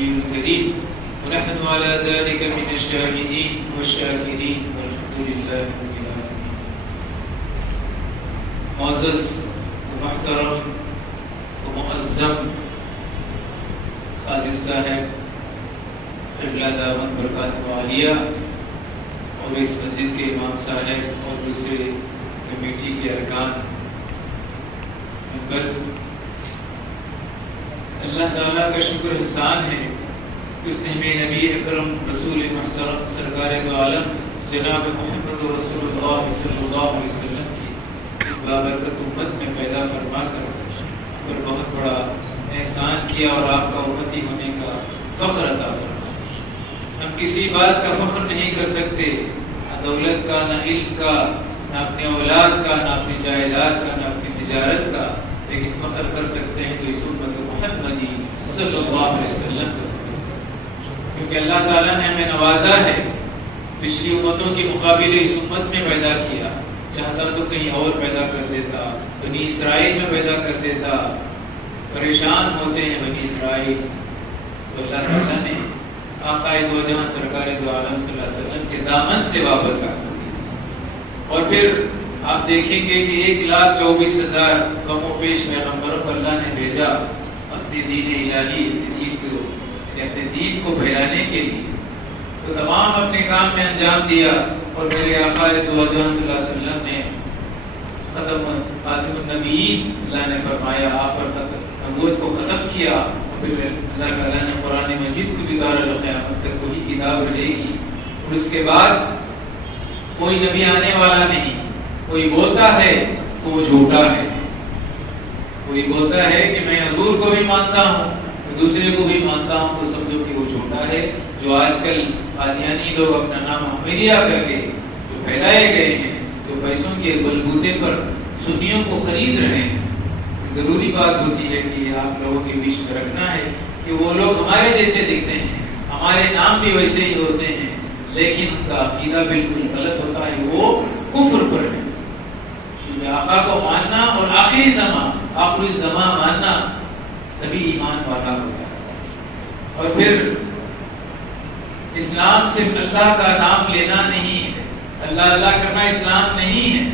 العلي الكريم ونحن على ذلك من الشاهدين والشاكرين والحمد لله رب العالمين. معزز محترم معظم قاضی صاحب قبلہ دامت برکاتہ عالیہ اور اس مسجد کے امام صاحب اور دوسرے کمیٹی کے ارکان ممبرز، اللہ تعالیٰ کا شکر احسان ہے کہ اس نے ہمیں نبی اکرم رسول محترم سرکار دو عالم جناب محمد رسول اللہ صلی اللہ علیہ وسلم کی اس بابرکت امت میں پیدا فرما کر اور بہت بڑا احسان کیا اور آپ کا امتی ہونے کا فخر عطا فرمایا۔ ہم کسی بات کا فخر نہیں کر سکتے، نہ دولت کا، نہ علم کا، نہ اپنے اولاد کا، نہ اپنی جائیداد کا، نہ اپنی تجارت کا، لیکن فخر کر سکتے ہیں تو اس امت محمدی صلی اللہ علیہ وسلم کا، کیونکہ اللہ تعالیٰ نے ہمیں نوازا ہے، پچھلی امتوں کے مقابلے اس امت میں پیدا کیا، چاہتا تو کہیں اور پیدا کر دیتا، بنی اسرائیل میں پیدا کر دیتا، پریشان ہوتے ہیں بنی اسرائیل، تو اللہ تعالیٰ نے آقا دو جہاں سرکار دو عالم صلی اللہ علیہ وسلم کے دامن سے واپس آ کر، اور پھر آپ دیکھیں گے کہ 1,24,000 کم و پیش پیغمبروں کو اللہ نے بھیجا اپنے دین الہی، اپنے دین کو پھیلانے کے لیے، تو تمام اپنے کام میں انجام دیا، اور میرے آقا دو جہاں صلی اللہ علیہ وسلم نے ختم خاتم النبیین، اللہ نے فرمایا آپ پر نبوت کو ختم کیا، اور پھر اللہ تعالیٰ نے قرآن مجید کو بھی دار القیامت تک وہی کتاب رہے گی، اور اس کے بعد کوئی نبی آنے والا نہیں، کوئی بولتا ہے تو وہ جھوٹا ہے، کوئی بولتا ہے کہ میں حضور کو بھی مانتا ہوں، دوسرے کو بھی مانتا ہوں، تو سمجھو کہ وہ جھوٹا ہے۔ جو آج کل قادیانی لوگ اپنا نام احمدیہ کر کے جو پھیلائے گئے ہیں، جو پیسوں کے بلبوتے پر سنیوں کو خرید رہے ہیں، ضروری بات ہوتی ہے کہ آپ لوگوں کے بیچ میں رکھنا ہے کہ وہ لوگ ہمارے جیسے دکھتے ہیں، ہمارے نام بھی ویسے ہی ہوتے ہیں، لیکن ان کا عقیدہ بالکل غلط ہوتا ہے، وہ کفر پر ہے۔ آقا کو ماننا اور آخری زمان ماننا تبھی ایمان والا ہوتا ہے۔ اور پھر اسلام صرف اللہ کا نام لینا نہیں ہے، اللہ اللہ کرنا اسلام نہیں ہے،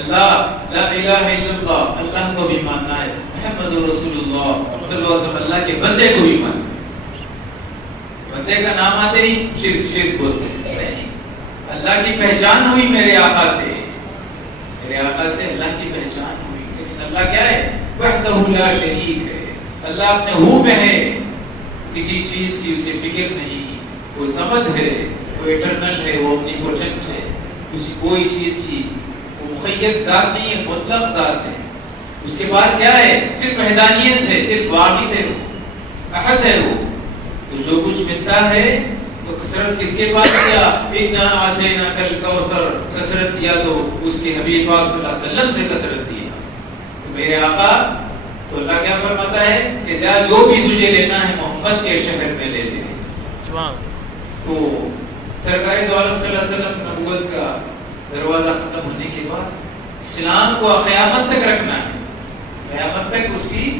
اللہ لا الہ الا اللہ، اللہ کو بھی ماننا ہے، محمد رسول اللہ صلی اللہ علیہ وسلم اللہ کے بندے کو بھی ماننا ہے۔ بندے کا نام آتے ہی شرک بولتے ہیں، اللہ کی پہچان ہوئی میرے آقا سے، میرے آقا سے اللہ کی پہچان ہوئی، لیکن اللہ کیا ہے؟ وحدہ لا شریک ہے، اللہ اپنے ہو میں ہے، کسی چیز کی اسے فکر نہیں، وہ سمد ہے، وہ ایٹرنل ہے، وہ اپنی پوچھنچ ہے، کسی کوئی چیز کی وہ مقید ذات نہیں ہے، مطلق ذات ہے، اس کے پاس کیا ہے؟ صرف وحدانیت ہے، صرف واحد ہے، وہ احد ہے، وہ تو جو کچھ ملتا ہے تو کثرت کس کے پاس کیا؟ اِنَّا أَعْطَيْنَاكَ الْكَوْثَرَ، کثرت دیا تو اس کے حبیب پاک صلی اللہ علیہ وسلم سے کثرت دیا، تو میرے آقا تو اللہ کیا فرماتا ہے کہ جا جو بھی تجھے لینا ہے محمد کے شہر میں لے لے۔ تو سرکار دو عالم صلی اللہ علیہ وسلم نبوت کا دروازہ ختم ہونے کے بعد اسلام کو قیامت تک رکھنا ہے، قیامت تک اس کی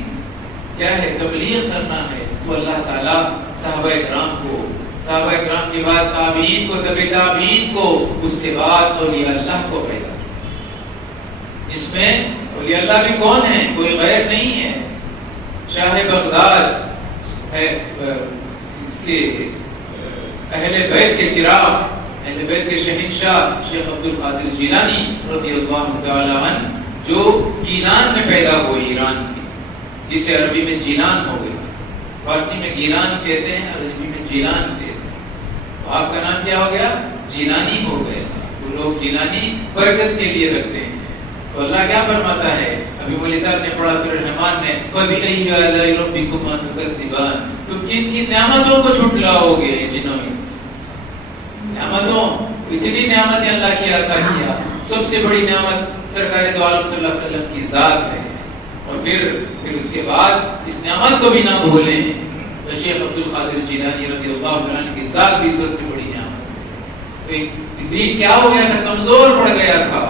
کیا ہے؟ تبلیغ کرنا ہے۔ تو اللہ تعالیٰ صحابہ اکرام کو، صحابہ اکرام کے بعد تابعین کو، تبع تابعین کو، اس کے بعد اولیاء اللہ کو پیدا کیا، جس میں اولیاء اللہ بھی کون ہے؟ کوئی غیر نہیں ہے، شاہ بغداد ہے، اس کے اہل بیت کے چراغ، اہل بیت کے شہنشاہ شیخ عبد القادر جیلانی رضی اللہ تعالی عنہ، جو گیلان میں پیدا ہوئے، ایران کی، جسے عربی میں جیلان ہو گیا، فارسی میں گیلان کہتے ہیں، عربی میں جیلان کہتے ہیں، تو آپ کا نام کیا ہو گیا؟ جیلانی ہو گیا۔ وہ لوگ جیلانی برکت کے لیے رکھتے ہیں، تو اللہ کیا فرماتا ہے؟ ابھی مولوی صاحب نے پڑھا سورہ رحمان میں، فَبِأَيِّ آلَاءِ رَبِّكُمَا تُكَذِّبَانِ، تم کن کن نعمتوں کو جھٹلاؤ گے جنوں انس؟ نعمتوں، اتنی نعمتیں اللہ کی عطا کیا، سب سے بڑی نعمت سرکار دو عالم صلی اللہ علیہ وسلم کی ذات ہے، اور پھر اس کے بعد اس نعمت کو بھی نہ بھولیں، تو شیخ عبد القادر جیلانی رضی اللہ عنہ کی ذات بھی سب سے بڑی نعمت۔ دین کیا ہو گیا تھا؟ کمزور پڑ گیا تھا،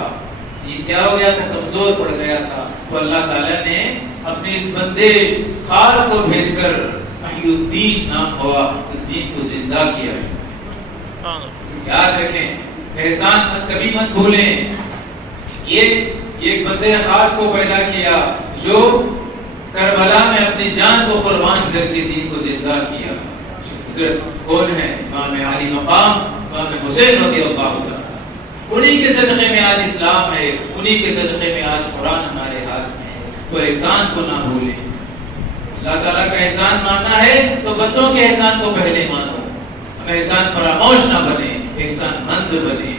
دین کیا ہو گیا تھا؟ کمزور پڑ گیا تھا، تو اللہ تعالیٰ نے اپنے اس بندے خاص کو بھیج کر محی الدین نام ہوا تو دین کو زندہ کیا ہے. یاد رکھیں احسان کبھی مت بھولیں. ایک بندے خاص کو پیدا کیا جو کربلا میں اپنی جان کو قربان کر کے دین کو زندہ کیا. حضرت کون ہے؟ امام علی مقام امام حسین رضی اللہ عنہ. انہی کے صدقے میں آج اسلام ہے, انہی کے صدقے میں آج قرآن ہمارے ہاتھ میں ہے. تو احسان کو نہ بھولیں. اللہ تعالیٰ کا احسان ماننا ہے تو بندوں کے احسان کو پہلے مانو. ہم احسان فراموش نہ بنے, احسان مند بنے.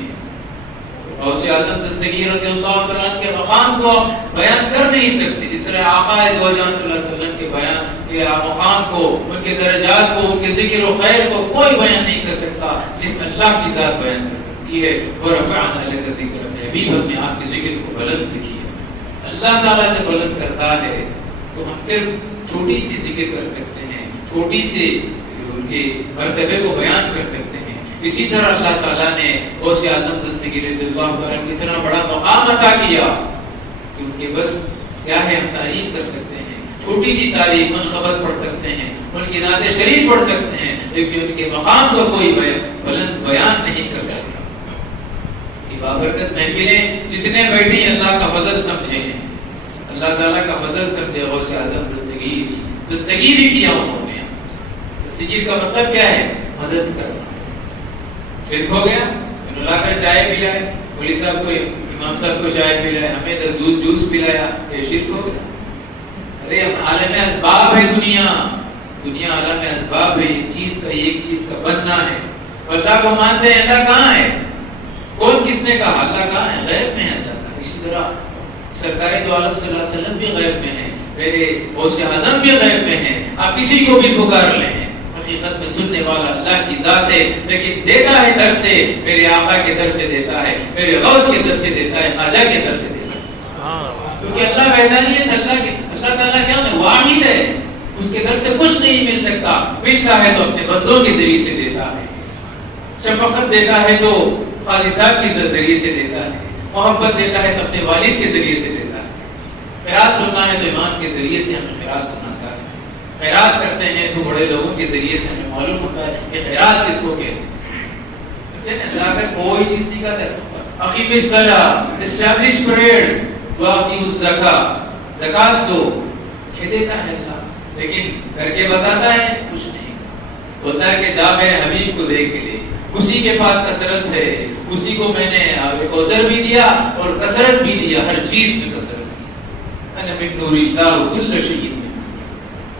غوث اعظم دستگیر رضی اللہ عنہ کے مقام کو بیان کر نہیں سکتے جس طرح آقا دو جہاں صلی اللہ علیہ وسلم کے بیان کے مقام کو, ان کے درجات کو, ان کے ذکر و خیر کو کوئی بیان نہیں کر سکتا, صرف اللہ کی ذات بیان کر سکتی ہے. ورفعنا لک ذکرک, حبیب ہم نے آپ کے ذکر کو بلند کیا. اللہ تعالیٰ جب بلند کرتا ہے تو ہم صرف چھوٹی سی ذکر کر سکتے ہیں, چھوٹی سی ان کے مرتبے کو بیان کر سکتے ہیں. اسی طرح اللہ تعالیٰ نے غوث اعظم دستگیر رضی اللہ عنہ کو اتنا بڑا مقام عطا کیا کہ ان کے بس کیا ہے, ہم تعریف کر سکتے ہیں, چھوٹی سی تعریف منقبت پڑھ سکتے ہیں, ان کی نعت شریف پڑھ سکتے ہیں, لیکن ان کے مقام کو کوئی بلند بیان نہیں کر سکتا. بابرکت محفلیں جتنے بیٹھی اللہ کا فضل سمجھے ہیں, اللہ تعالیٰ کا فضل سمجھے. غوث اعظم دستگیر ہی کیا انہوں نے. دستگیر کا مطلب کیا ہے؟ مدد کرنا. شرک ہو گیا, انہوں لا کر چائے پلائے, مولوی صاحب کو امام صاحب کو چائے پلائے, ہمیں تو جوس پلایا, یہ شرک ہو گیا. ارے عالم اسباب ہے دنیا عالم اسباب ہے. ایک چیز کا بننا ہے. اللہ کو مانتے ہیں, اللہ کہاں ہے؟ کون کس نے کہا اللہ کہاں ہے؟ غیب میں ہے اللہ کا. اسی طرح سرکار دو عالم صلی اللہ علیہ وسلم بھی غیب میں ہیں, میرے غوث اعظم بھی غیب میں ہیں. آپ کسی کو بھی پکار لیں, حقیقت میں سننے والا اللہ کی ذات ہے, لیکن دیتا ہے در سے, میرے آقا کے در سے دیتا ہے, میرے غوث کے در سے دیتا ہے, خواجہ کے در سے دیتا ہے. کیونکہ اللہ وحدانیت اللہ تعالیٰ کیا ہے؟ واحد ہے. اس کے در سے کچھ نہیں مل سکتا. ملتا ہے تو اپنے بندوں کے ذریعے سے دیتا ہے. شفقت دیتا ہے تو قاضی صاحب کے ذریعے سے دیتا ہے, محبت دیتا ہے تو اپنے والد کے ذریعے سے دیتا ہے. خیرات سننا ہے تو امام کے ذریعے سے ہمیں خیرات سناتا ہے. خیرات کرتے ہیں تو بڑے لوگوں کے ذریعے سے ہمیں معلوم ہوتا ہے کہ خیرات کس کو کہتے ہیں. اللہ کا کوئی چیز نہیں کہتا. اقیم الصلاۃ, اسٹیبلش پریئرز, واقیم الزکات, زکات دو, یہ دیتا ہے اللہ, لیکن کر کے بتاتا ہے کچھ نہیں. ہوتا ہے کہ جا میرے حبیب کو دیکھ کے لے, اسی کے پاس کثرت ہے, اسی کو میں نے کوثر بھی دیا اور کثرت بھی دیا, ہر چیز میں کثرت. انا من نور اللہ کل شیء,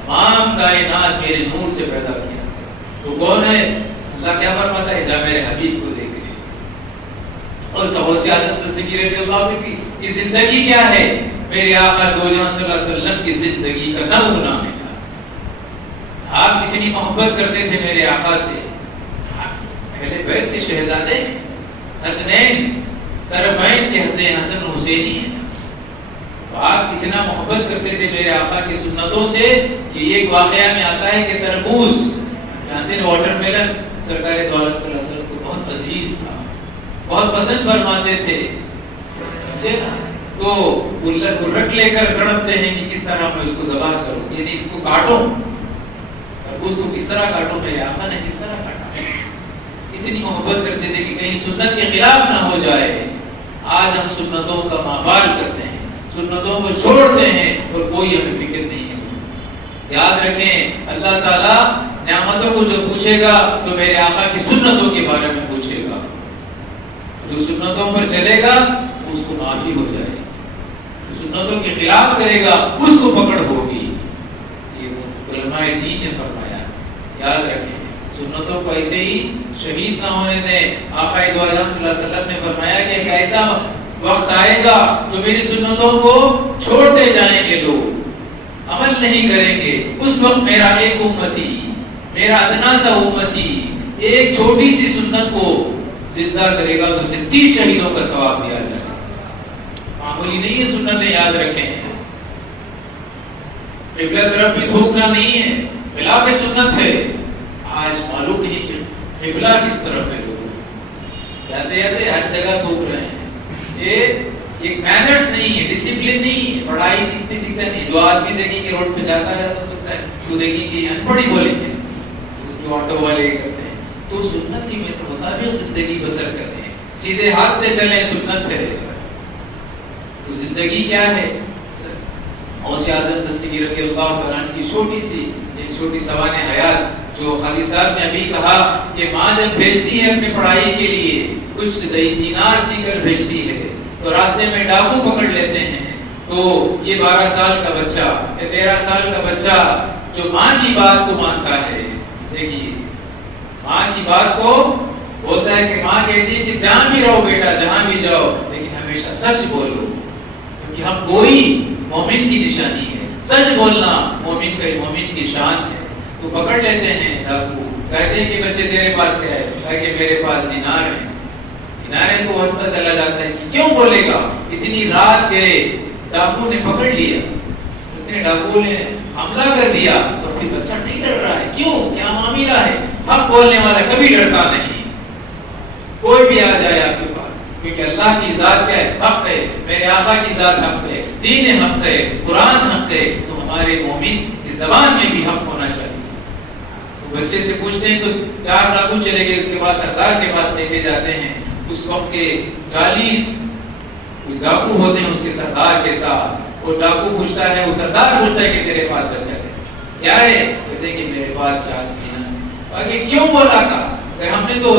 تمام کائنات میرے نور سے پیدا کیا. تو کون ہے؟ اللہ کیا فرماتا ہے؟ جا میرے حبیب کو دیکھ لے. اور غوث اعظم دستگیر رضی اللہ عنہ کی زندگی کیا ہے؟ میرے آقا دو جہاں صلی اللہ علیہ وسلم کی زندگی کا نمونہ ہے. آپ کتنی محبت کرتے تھے میرے آقا سے. پہلے بیت کے شہزادے حسنین طرفین کے حسن حسینی ہیں. تو آپ کتنا محبت کرتے تھے میرے آقا کی سنتوں سے کہ ایک واقعہ میں آتا ہے کہ تربوز, جانتے ہیں واٹر میلن, سرکار دو عالم صلی اللہ علیہ وسلم کو بہت عزیز تھا, بہت پسند فرماتے تھے. سمجھے نا؟ تو الٹ لے کر گڑھتے ہیں کہ کس طرح میں اس کو ذبح کروں, یعنی اس کو کاٹوں, تربوز کو کس طرح کاٹوں, میرے آقا نے کس طرح کاٹا. اتنی محبت کرتے تھے کہ کہیں سنت کے خلاف نہ ہو جائے. آج ہم سنتوں کا مابال کرتے ہیں, سنتوں کو چھوڑتے ہیں اور کوئی ہمیں فکر نہیں ہے. یاد رکھیں اللہ تعالیٰ نعمتوں کو جو پوچھے گا تو میرے آقا کی سنتوں کے بارے میں پوچھے گا. جو سنتوں پر چلے گا اس کو معافی ہو جائے گی, جو سنتوں کے خلاف کرے گا اس کو پکڑ ہوگی. یہ علماء دین نے فرمایا. یاد رکھیں سنتوں کو ایسے ہی شہید نہ ہونے دیں. آقا دو عالم صلی اللہ علیہ وسلم نے فرمایا کہ ایک ایسا وقت آئے گا تو میری سنتوں کو چھوڑتے جائیں گے لوگ, عمل نہیں کریں گے. اس وقت میرا ایک امتی, میرا ادنا سا امتی ایک چھوٹی سی سنت کو زندہ کرے گا تو اسے 30 شہیدوں کا ثواب دیا جائے گا. معمولی نہیں ہے سنتیں, یاد رکھیں. قبلہ طرف بھی تھوکنا نہیں ہے, خلاف سنت ہے. آج معلوم نہیں کہ قبلہ کس طرف ہے. لوگ جاتے جاتے ہر جگہ تھوک رہے ہیں. یہ ایک مینرز نہیں ہے, ڈسپلن نہیں ہے. پڑھائی دکھتا نہیں. جو آدمی دیکھیں گے روڈ پہ جاتا ہے تو دیکھیں کہ انپڑھی بولیں گے جو آٹو والے کرتے ہیں، تو سنت کے مطابق زندگی بسر کرتے ہیں، سیدھے ہاتھ سے چلیں سنت ہے۔ تو زندگی کیا ہے؟ غوث اعظم دستگیر رضی اللہ تعالیٰ عنہ کی چھوٹی سوانح حیات، جو خالی صاحب نے ابھی کہا کہ ماں جب بھیجتی ہے اپنی پڑھائی کے لیے کچھ دینار سی کر بھیجتی ہے، تو راستے میں ڈاکو پکڑ لیتے ہیں، تو یہ 12 سال کا بچہ یا 13 سال کا بچہ جو ماں کی بات کو مانتا ہے، دیکھیے ماں کی بات کو بولتا ہے کہ ماں کہتی ہے کہ جہاں بھی رہو بیٹا، جہاں بھی جاؤ، لیکن ہمیشہ سچ بولو، کیونکہ ہم کوئی مومن کی نشانی ہے، سچ بولنا مومن کی شان ہے۔ تو پکڑ لیتے ہیں ڈاکو، کہتے ہیں کہ بچے تیرے پاس کیا ہے؟ کہا کہ میرے پاس دینار ہے۔ دینار ہے تو ہنستا چلا جاتا ہے کہ کیوں بولے گا؟ اتنی رات گئے، ڈاکو نے پکڑ لیا، اتنے ڈاکو نے حملہ کر دیا، تو پھر بچہ نہیں ڈر رہا ہے، کیوں؟ کیا معاملہ ہے؟ حق بولنے والا کبھی ڈرتا نہیں، کوئی بھی آ جائے آپ کے پاس، کیونکہ اللہ کی ذات کیا ہے؟ حق ہے، میرے آقا کی ذات حق ہے، دین حق ہے، قرآن حق ہے، تو ہمارے مومن کی زبان میں بھی حق ہونا چاہیے۔ تو بچے سے پوچھتے ہیں تو 4 ڈاکو چلے گئے، اس کے بعد سردار کے پاس لے کے جاتے ہیں، اس وقت کے 40 ڈاکو ہوتے ہیں اس کے سردار کے ساتھ، وہ ڈاکو پوچھتا ہے، وہ سردار پوچھتا ہے کہ تیرے پاس بچہ ہے کیا ہے؟ کہتے ہیں کہ میرے پاس 4 دینار ہے۔ آگے کیوں بولا تھا؟ کہ ہم نے تو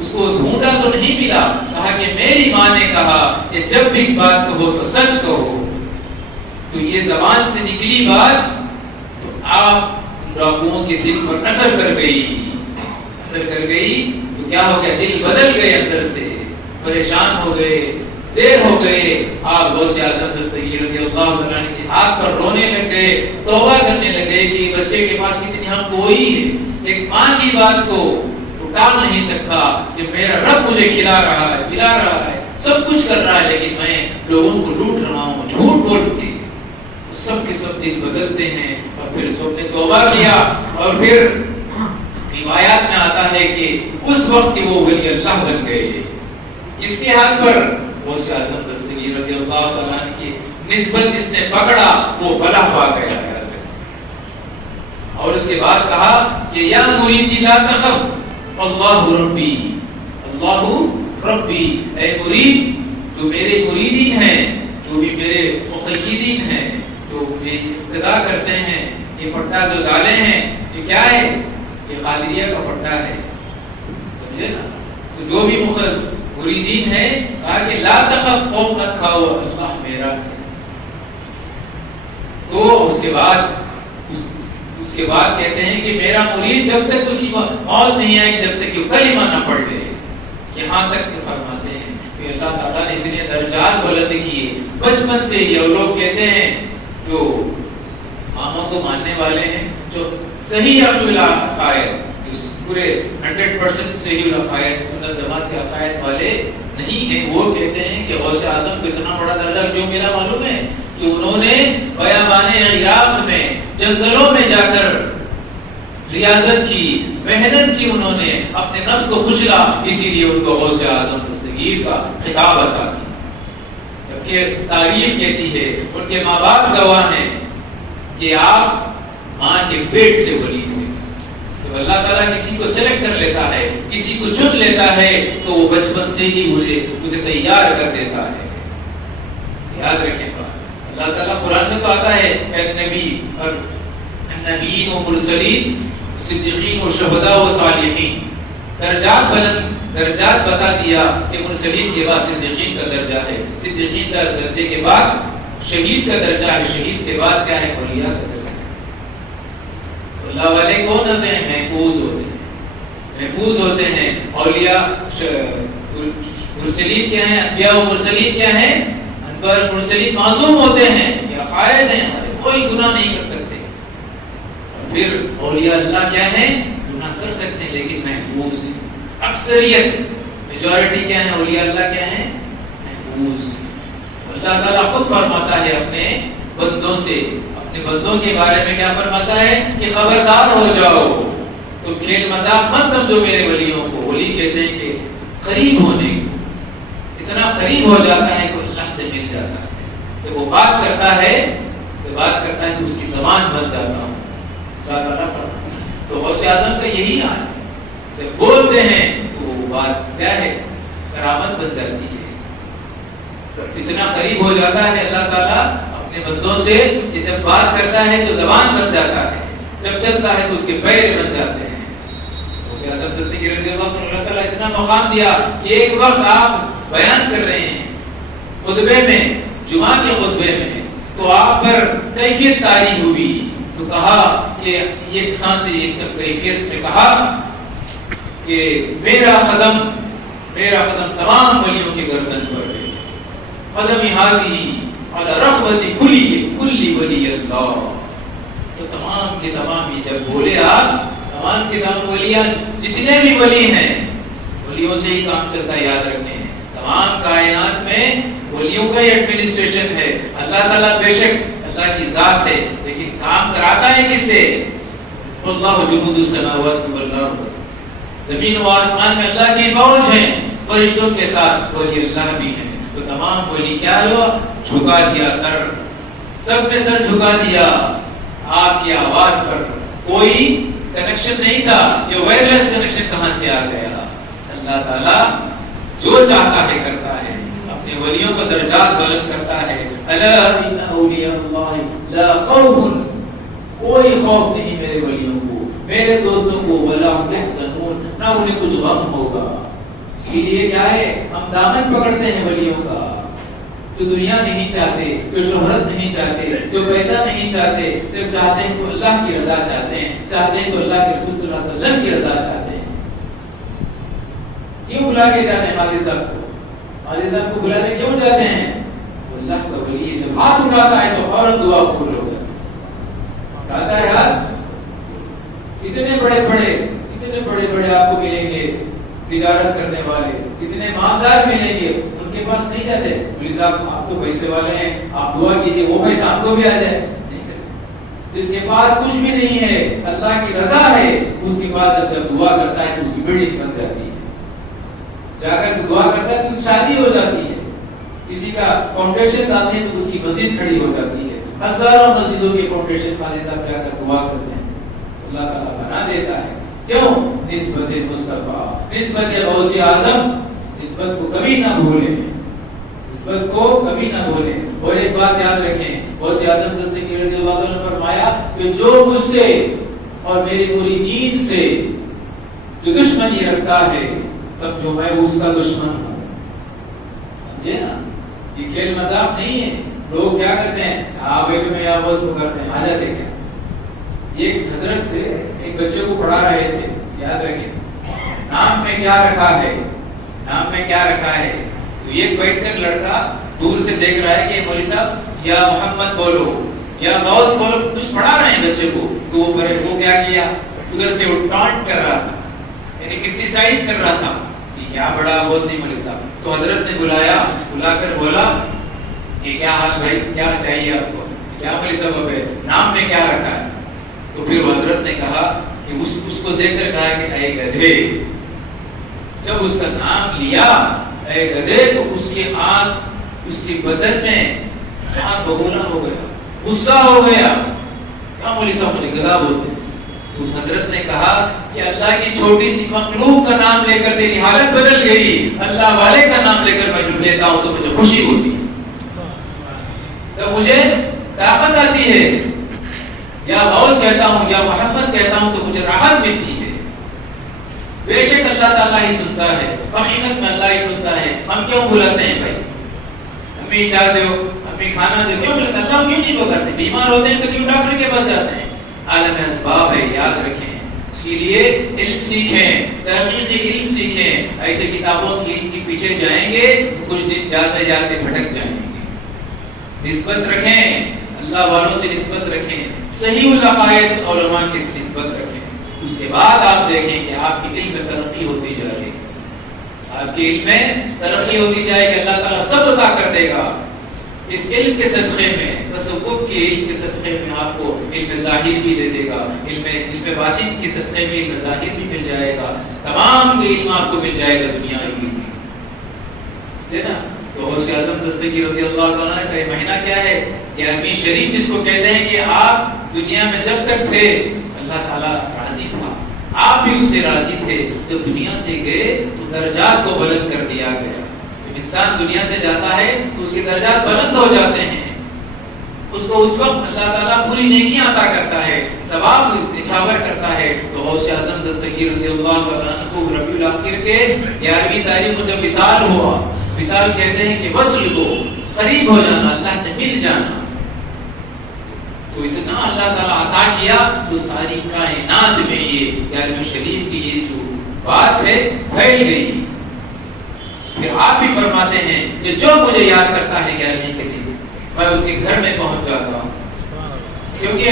اس کو ڈھونڈا تو نہیں ملا، کہا کہ میری ماں نے کہا کہ جب بھی بات کہو تو سچ کہو۔ تو یہ زبان سے نکلی بات تو آپ ڈاکوؤں کے دل پر اثر کر گئی تو کیا ہو گیا؟ دل بدل گئے، اندر سے پریشان ہو گئے، زیر ہو گئے۔ آپ غوث اعظم دستگیر رضی اللہ تعالیٰ عنہ کے ہاتھ پر رونے لگ گئے، توبہ کرنے لگے کہ بچے کے پاس کتنی ہم کوئی ہے، ایک ماں کی بات کو ٹال نہیں سکتا کہ میرا رب مجھے کھلا رہا ہے، سب کچھ کر رہا ہے، لیکن میں لوگوں کو لوٹ رہا ہوں، جھوٹ بول کے۔ سب کے سب دل بدلتے ہیں، اور پھر سب نے توبہ کیا، اور پھر روایات میں آتا ہے کہ اس وقت وہ ولی اللہ بن گئے۔ اس کے ہاتھ پر غوث اعظم دستگیر رضی اللہ تعالیٰ عنہ کی نسبت جس نے پکڑا وہ فلاح پا گیا۔ اور اس کے بعد کہا کہ یا مریدی لا تخف اللہ ربی، اے مرید جو میرے مریدین ہیں، جو بھی میرے مقلدین ہیں، جو اقتداء کرتے ہیں، یہ پٹا جو ڈالے ہیں یہ کیا ہے؟ یہ قادریہ کا پٹا ہے، سمجھے نا؟ تو جو بھی مریدین ہیں کہا کہ لا تخف، خوف مت کھاؤ، اللہ میرا ہے۔ تو اس کے بعد کہتے ہیں کہ میرا مرید جب تک اس کی موت نہیں آئے جب تک کہ کلمہ نہ پڑھ لے، یہاں تک فرماتے ہیں کہ اللہ تعالیٰ نے اتنے درجات بلند کیے بچپن سے ہی۔ اور لوگ کہتے ہیں جو ماموں کو ماننے والے ہیں، جو صحیح عقائد، پورے 100% صحیح عقائد، سنت جماعت کے عقائد والے نہیں ہیں، وہ کہتے ہیں کہ غوث اعظم کو اتنا بڑا درجہ کیوں ملا معلوم ہے؟ کہ انہوں نے بیابان عراق میں جنگلوں میں جا کر ریاضت کی، محنت کی، انہوں نے اپنے نفس کو کچلا، اسی لیے ان کو غوث اعظم دستگیر کا خطاب عطا کیا۔ جبکہ تاریخ کہتی ہے، ان کے ماں باپ گواہ ہیں کہ آپ ماں کے پیٹ سے ولی تھے۔ جب اللہ تعالیٰ کسی کو سلیکٹ کر لیتا ہے، کسی کو چن لیتا ہے، تو وہ بچپن سے ہی اسے تیار کر دیتا ہے۔ یاد رکھیں بات، اللہ تعالیٰ قرآن میں تو آتا ہے نبی اور نبیین و مرسلین، صدیقین و شہداء و صالحین، درجات بتا دیا کہ مرسلین کے بعد صدیقین کا درجہ ہے، صدیقین کا درجے کے بعد شہید کا درجہ ہے، شہید کے بعد کیا ہے؟ اولیاء کا درجہ ہے۔ اللہ والے کون ہوتے ہیں؟ محفوظ ہوتے ہیں۔ اولیاء مرسلین کیا ہیں؟ انبیاء و مرسلین کیا ہیں؟ انبیاء و مرسلین معصوم ہوتے ہیں، یہ عقائد ہیں، کوئی گناہ نہیں کر سکتے۔ پھر اولیاء اللہ کیا ہیں؟ گناہ کر سکتے ہیں لیکن محفوظ ہیں۔ اکثریت میجورٹی کیا ہے؟ اولیاء اللہ کیا ہیں؟ محفوظ ہیں۔ اللہ تعالیٰ خود فرماتا ہے اپنے بندوں سے، اپنے بندوں کے بارے میں کیا فرماتا ہے کہ خبردار ہو جاؤ، تو کھیل مذاق مت سمجھو میرے ولیوں کو۔ ولی کہتے ہیں کہ قریب ہونے کو، اتنا قریب ہو جاتا ہے کہ اللہ سے مل جاتا ہے۔ جب وہ بات کرتا ہے تو اس کی زبان بن جاتا ہوں، اللہ تعالیٰ فرماتا ہے. تو غوث اعظم کا یہی حال ہے، جب بولتے ہیں تو وہ بات کیا ہے، کرامت بن جاتی ہے. اتنا قریب ہو جاتا ہے اللہ تعالیٰ اپنے بندوں سے کہ جب بات کرتا ہے تو زبان بن جاتا ہے، جب چلتا ہے تو اس کے پیر بن جاتے ہیں. غوث اعظم دستگیر رضی اللہ عنہ اللہ تعالیٰ اتنا مقام دیا کہ ایک وقت آپ بیان کر رہے ہیں خطبے میں، جمعہ کے خطبے میں، تو آپ پر کیفیت طاری ہوئی تو کہا کہ یہ سانس کیفیت میں کہا کہ میرا قدم تمام ولیوں کے گردن پر ہے، قدم ہادی علی رغبت کلی ولی اللہ. تو تمام کے تمام ہی جب بولے آپ، تمام کے تمام ولیاں جتنے بھی ولی ہیں ولیوں سے ہی کام چلتا ہے. یاد رکھیں تمام کائنات میں ولیوں کا ہی ایڈمنسٹریشن ہے. اللہ تعالیٰ بے شک اللہ کی ذات ہے لیکن کام کراتا ہے کس سے؟ اللہ جنود السماوات والارض، زمین و آسمان میں اللہ کی فوج ہے، فرشتوں کے ساتھ ولی اللہ بھی ہیں. تو تمام ولی کیا ہوا؟ جھکا دیا سر، سب نے سر جھکا دیا. آپ کی آواز پر کوئی کنیکشن نہیں تھا، یہ وائرلیس کنیکشن کہاں سے آ گیا؟ اللہ تعالیٰ جو چاہتا ہے کرتا ہے، اپنے ولیوں کو درجات بلند کرتا ہے. الا ان اولیاء اللہ لا خوف، کوئی خوف نہیں میرے ولیوں کو، میرے دوستوں کو، ولا هم يحزنون، نہ انہیں کچھ غم ہوگا. اس لیے کیا ہے، ہم دامن پکڑتے ہیں ولیوں کا. جو دنیا نہیں چاہتے، جو شہرت نہیں چاہتے، جو پیسہ نہیں چاہتے، صرف چاہتے ہیں تو اللہ کی رضا چاہتے ہیں، چاہتے ہیں تو اللہ کے رسول صلی اللہ علیہ وسلم کی رضا چاہتے ہیں. کیوں بلا کے جاتے ہیں مالی صاحب کو؟ مالی صاحب کو بلانے کیوں جاتے ہیں؟ اللہ کا ولی ہے، جب ہاتھ اٹھاتا ہے تو فوراً دعا قبول ہو جاتی ہے. کہتا ہے یار کتنے بڑے بڑے آپ کو ملیں گے تجارت کرنے والے، کتنے مالدار ملیں گے، ان کے پاس نہیں جاتے. پولیس آپ تو پیسے والے ہیں، آپ دعا کیجئے وہ پیسہ آپ کو بھی آ جائے. جس کے پاس کچھ بھی نہیں ہے، اللہ کی رضا ہے، اس کے بعد جب دعا کرتا ہے تو اس کی بلڈنگ بن جاتی ہے. جا کر دعا کرتا ہے تو شادی ہو جاتی ہے. کسی کا فاؤنڈیشن ڈالتے ہیں تو اس کی مسجد کھڑی ہو جاتی ہے. ہزاروں مسجدوں کے فاؤنڈیشن خالد صاحب جا کر دعا کرتے ہیں، اللہ تعالیٰ بنا دیتا ہے. کیوں؟ نسبت مصطفیٰ، نسبت غوث اعظم، نسبت کو کبھی نہ بھولیں، نسبت کو کبھی نہ بھولیں. اور ایک بات یاد رکھیں، غوث اعظم دستگیر رضی اللہ عنہ نے فرمایا کہ جو مجھ سے اور میرے پوری دین سے جو دشمنی رکھتا ہے، سب جو میں اس کا دشمن ہوں. سمجھے نا، یہ کھیل مذاق نہیں ہے. لوگ کیا کرتے ہیں، آپ ایک میں یا بس کو کرتے ہیں، آ جاتے کیا. ایک حضرت تھے، ایک بچے کو پڑھا رہے تھے. یاد رکھیں نام میں کیا رکھا ہے، نام میں کیا رکھا ہے. تو یہ بیٹھ کر لڑکا دور سے دیکھ رہا ہے کہ مولوی صاحب یا محمد بولو یا غوث بولو، کچھ پڑھا رہے ہیں بچے کو. تو وہ کیا کیا، ادھر سے وہ ٹانٹ کر رہا تھا، یعنی کرٹیسائز کر رہا تھا، یہ کیا بڑا بہت نہیں مولوی صاحب. تو حضرت نے بلا کر بولا کہ کیا حال بھائی، کیا چاہیے آپ کو، کیا مولوی صاحب ہے، نام میں کیا رکھا ہے. تو پھر حضرت نے کہا کہ اس کو دیکھ کر کہا کہ اے گدھے. جب اس کا نام لیا اے گدھے تو اس کے آنکھ، اس کی بدن میں آنکھ بگولا ہو گیا، غصہ ہو گیا. کیا مولوی صاحب مجھے گدھا بولتے ہیں. تو حضرت نے کہا کہ اللہ کی چھوٹی سی مخلوق کا نام لے کر تیری حالت بدل گئی، اللہ والے کا نام لے کر میں جب لیتا ہوں تو مجھے خوشی ہوتی ہے، جب مجھے طاقت آتی ہے. یا غوث کہتا ہوں یا محمد کہتا ہوں تو مجھے راحت ملتی ہے. بے شک اللہ تعالیٰ ہی سنتا ہے، حقیقت میں اللہ ہی سنتا ہے. ہم کیوں بھلاتے ہیں بھائی، امی چاہ دو، امی کھانا دو، کیوں بھلاتے ہیں؟ اللہ کیوں نہیں وہ کرتے؟ بیمار ہوتے ہیں تو کیوں ڈاکٹر کے پاس جاتے ہیں؟ عالم اسباب ہے، یاد رکھیں. اس لیے علم سیکھیں، تحقیقی علم سیکھیں. ایسے کتابوں کی علم کے پیچھے جائیں گے تو کچھ دن جاتے جاتے بھٹک جائیں گے. نسبت رکھیں، اللہ والوں سے نسبت رکھیں، صحیح العقائد علماء کی نسبت رکھیں. اس کے بعد آپ دیکھیں کہ آپ کی علم میں ترقی ہوتی جائے گی، آپ کی علم میں ترقی ہوتی جائے گی. اللہ تعالیٰ سب عطا کر دے گا. اس علم کے صدقے میں، تصوف کے علم کے صدقے میں آپ کو علم ظاہر بھی دے دے گا، علم باطن کے صدقے میں علم ظاہر بھی مل جائے گا. تمام علم آپ کو مل جائے گا دنیا کی. نا تو غوث اعظم دستگیر رضی اللہ تعالیٰ کا یہ مہینہ کیا ہے؟ یہ امی شریف جس کو کہتے ہیں کہ آپ دنیا میں جب تک تھے اللہ تعالیٰ راضی تھا، آپ بھی اسے راضی تھے. جب دنیا سے گئے تو درجات کو بلند کر دیا گیا. جب انسان دنیا سے جاتا ہے تو اس کے درجات بلند ہو جاتے ہیں. اس کو اس وقت اللہ تعالیٰ پوری نیکیاں عطا کرتا ہے، ثواب نچھاور کرتا ہے. تو غوث اعظم دستگیر رضی اللہ عنہ کو ربیع الاخر کے 11ویں تاریخ کو جب وصال ہوا، وصال کہتے ہیں کہ وصل کو قریب ہو جانا، اللہ سے مل جانا، تو اتنا اللہ تعالیٰ عطا کیا تو ساری کائنات میں یہ 11ویں شریف کی یہ جو بات ہے پھیل گئی. پھر آپ بھی فرماتے ہیں کہ جو مجھے یاد کرتا ہے 11ویں کے دن میں اس کے گھر میں پہنچ جاتا ہوں. کیونکہ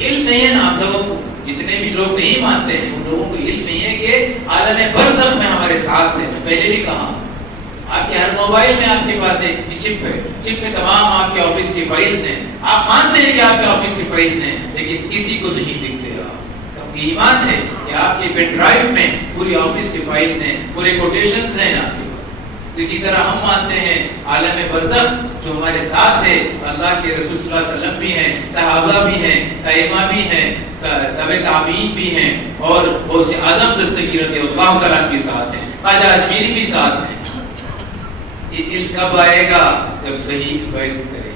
علم نہیں ہے نا آپ لوگوں کو، جتنے بھی لوگ نہیں مانتے ہیں ان لوگوں کو علم نہیں ہے کہ عالم برزخ میں ہمارے ساتھ ہے. میں پہلے بھی کہا آپ کے ہر موبائل میں آپ کے پاس ایک چپ ہے، چپ میں تمام آپ کے آفس کے فائلز ہیں. آپ مانتے ہیں کہ آپ کے آفس کے فائلز ہیں لیکن کسی کو نہیں دکھتے. آپ کی ایمان ہے کہ آپ کے پین ڈرائیو میں پوری آفس کے فائلز ہیں، پورے کوٹیشنز ہیں آپ کے پاس. اسی طرح ہم مانتے ہیں عالم برزخ جو ہمارے ساتھ ہے، اللہ کے رسول صلی اللہ علیہ وسلم بھی ہیں، صحابہ بھی ہیں، ائمہ بھی ہیں، تابع تابعین بھی ہیں، اور غوث اعظم دستگیر رضی اللہ تعالیٰ کے ساتھ ہیں، خواجہ اجمیری بھی ساتھ ہیں. یہ علم کب آئے گا؟ جب صحیح بیعت کریں،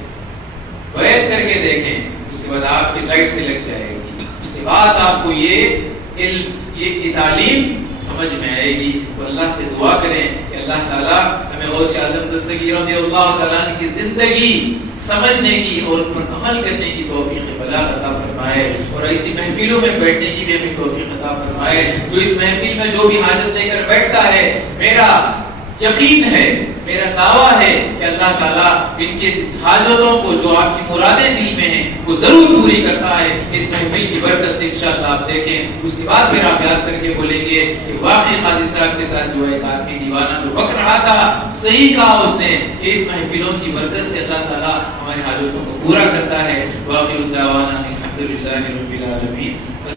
بیعت کر کے دیکھیں، اس کے بعد آپ کی لائٹ سے لگ جائے گی. اس کے بعد آپ کو یہ علم، یہ تعلیم سمجھ میں آئے گی. تو اللہ سے دعا کریں کہ اللہ تعالیٰ ہمیں غوث اعظم دستگیر رضی اللہ تعالیٰ کی زندگی سمجھنے کی اور ان پر عمل کرنے کی توفیق بلاغ عطا فرمائے، اور ایسی محفلوں میں بیٹھنے کی بھی ہمیں توفیق عطا فرمائے. جو اس محفل میں جو بھی حاجت لے کر بیٹھتا ہے، میرا یقین ہے، میرا دعویٰ ہے کہ اللہ تعالیٰ ان کے حاجتوں کو، جو آپ کی مرادیں دل میں ہیں، وہ ضرور پوری کرتا ہے. اس محفل کی برکت سے انشاءاللہ آپ دیکھیں. اس کے بعد پھر آپ یاد کر کے بولیں گے کہ واقعی قاضی صاحب کے ساتھ جو ہے ایک آدمی دیوانہ جو بک رہا تھا، صحیح کہا اس نے کہ اس محفلوں کی برکت سے اللہ تعالیٰ ہماری حاجتوں کو پورا کرتا ہے. واقعی الدعوانا الحمدللہ رب العالمین.